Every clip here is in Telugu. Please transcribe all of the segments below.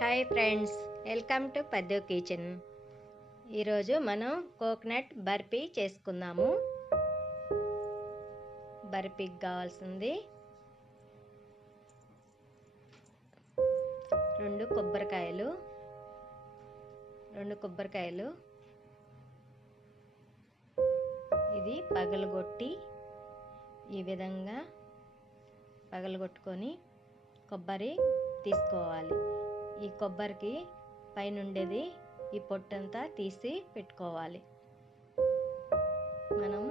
హాయ్ ఫ్రెండ్స్, వెల్కమ్ టు పద్దు కిచెన్. ఈరోజు మనం కోకోనట్ బర్ఫీ చేసుకుందాము. బర్ఫీకి కావాల్సింది 2 కొబ్బరికాయలు, ఇది పగలగొట్టి ఈ విధంగా పగలగొట్టుకొని కొబ్బరి తీసుకోవాలి. ఈ కొబ్బరికి పైన ఉండేది ఈ పొట్టంతా తీసి పెట్టుకోవాలి. మనం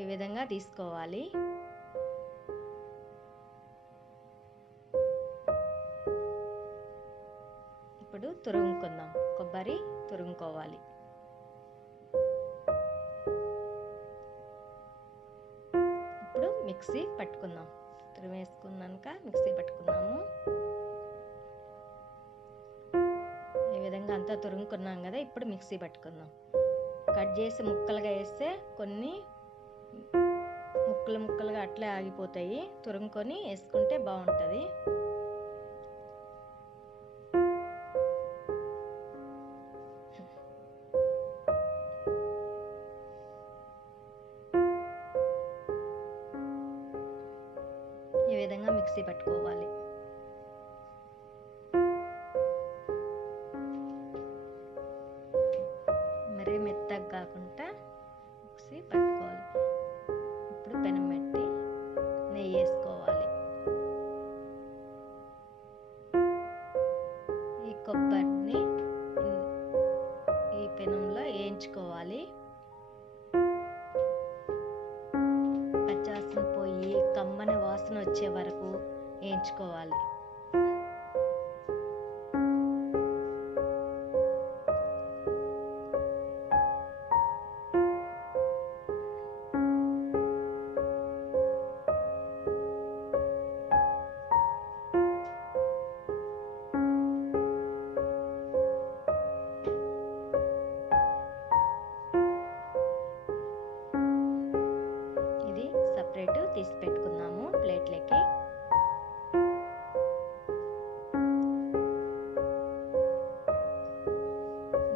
ఈ విధంగా తీసుకోవాలి. ఇప్పుడు తురుముకుందాం. కొబ్బరి తురుముకోవాలి. ఇప్పుడు మిక్సీ పట్టుకుందాం. తురిమేసుకున్నాక మిక్సీ పట్టుకుందాము. ఈ విధంగా అంతా తురుముకున్నాం కదా, ఇప్పుడు మిక్సీ పట్టుకుందాం. కట్ చేసి ముక్కలుగా వేస్తే కొన్ని ముక్కలుగా అట్లే ఆగిపోతాయి. తురుముకొని వేసుకుంటే బాగుంటుంది. ఈ విధంగా మిక్సీ పట్టుకోవాలి. మరీ మెత్తగా కాకుండా మిక్సీ పట్టుకోవాలి. ఇప్పుడు పెనం పెట్టి నెయ్యి వేసుకోవాలి. ఈ కొబ్బరిని ఈ పెనంలో వేయించుకోవాలి. పచ్చాసన పోయి కమ్మని వాసన వచ్చే వరకు వేయించుకోవాలి. సపరేట్ తీసి పెట్టుకుందాము ప్లేట్లకి.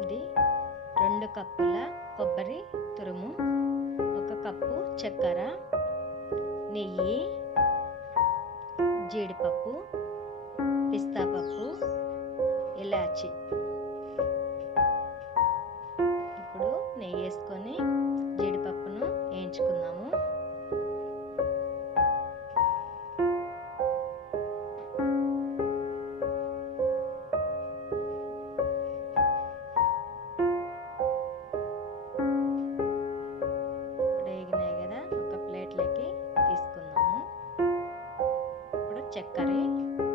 ఇది 2 కప్పుల కొబ్బరి తురుము, 1 కప్పు చక్కెర, నెయ్యి, జీడిపప్పు, పిస్తా పప్పు, ఇలాచి. ఇప్పుడు నెయ్యి వేసుకొని జీడిపప్పును వేయించుకుందాము. చక్కెర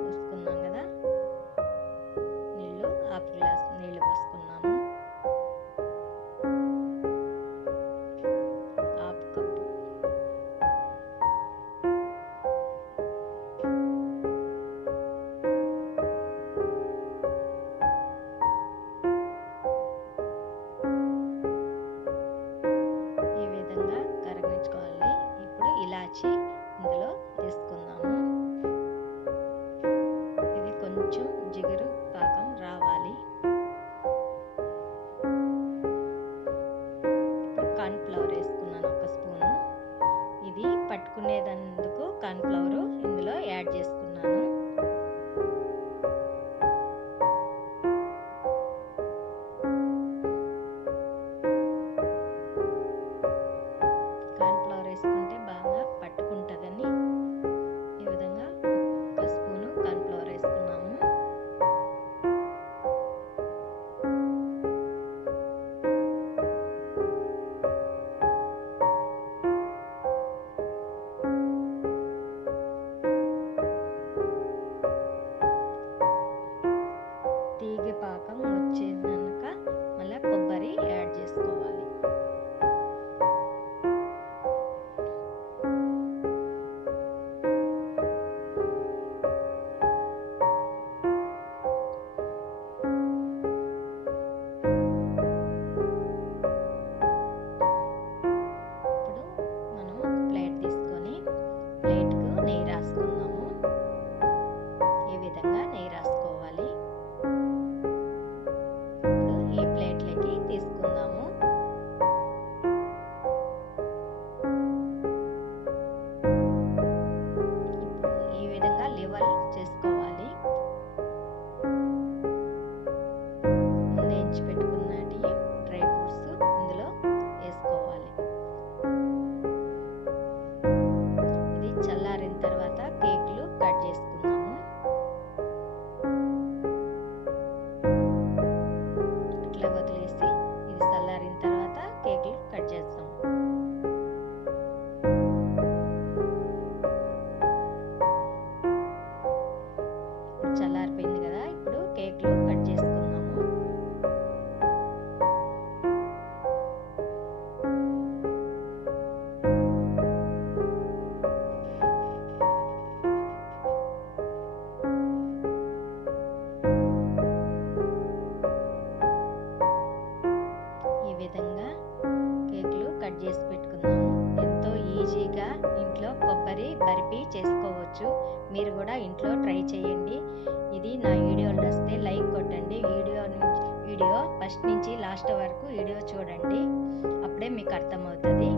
పోసుకున్నాం కదా, నీళ్ళు 1/2 గ్లాస్ నీళ్ళు పోసుకున్నాము. 1/2 కప్పు. ఈ విధంగా కరగించుకోవాలి. ఇప్పుడు ఇలాచి ఇందులో వేసుకుందాము. కొంచెం జిగురు పాకం రావాలి. కార్న్ఫ్లవర్ వేసుకున్నాను 1 స్పూను. ఇది పట్టుకునేదందుకు కార్న్ఫ్లవర్ ఇందులో యాడ్ చేసుకున్నాను. కార్న్ఫ్లవర్ వేసుకుంటే బాగా పట్టుకుంటుందని ఈ విధంగా 1 స్పూను కార్న్ఫ్లవర్ వేసుకున్నాము. విధంగా కేకులు కట్ చేసి పెట్టుకుందాము. ఎంతో ఈజీగా ఇంట్లో కొబ్బరి బర్ఫీ చేసుకోవచ్చు. మీరు కూడా ఇంట్లో ట్రై చేయండి. ఇది నా వీడియోలు నచ్చితే లైక్ కొట్టండి. వీడియో ఫస్ట్ నుంచి లాస్ట్ వరకు వీడియో చూడండి, అప్పుడే మీకు అర్థమవుతుంది.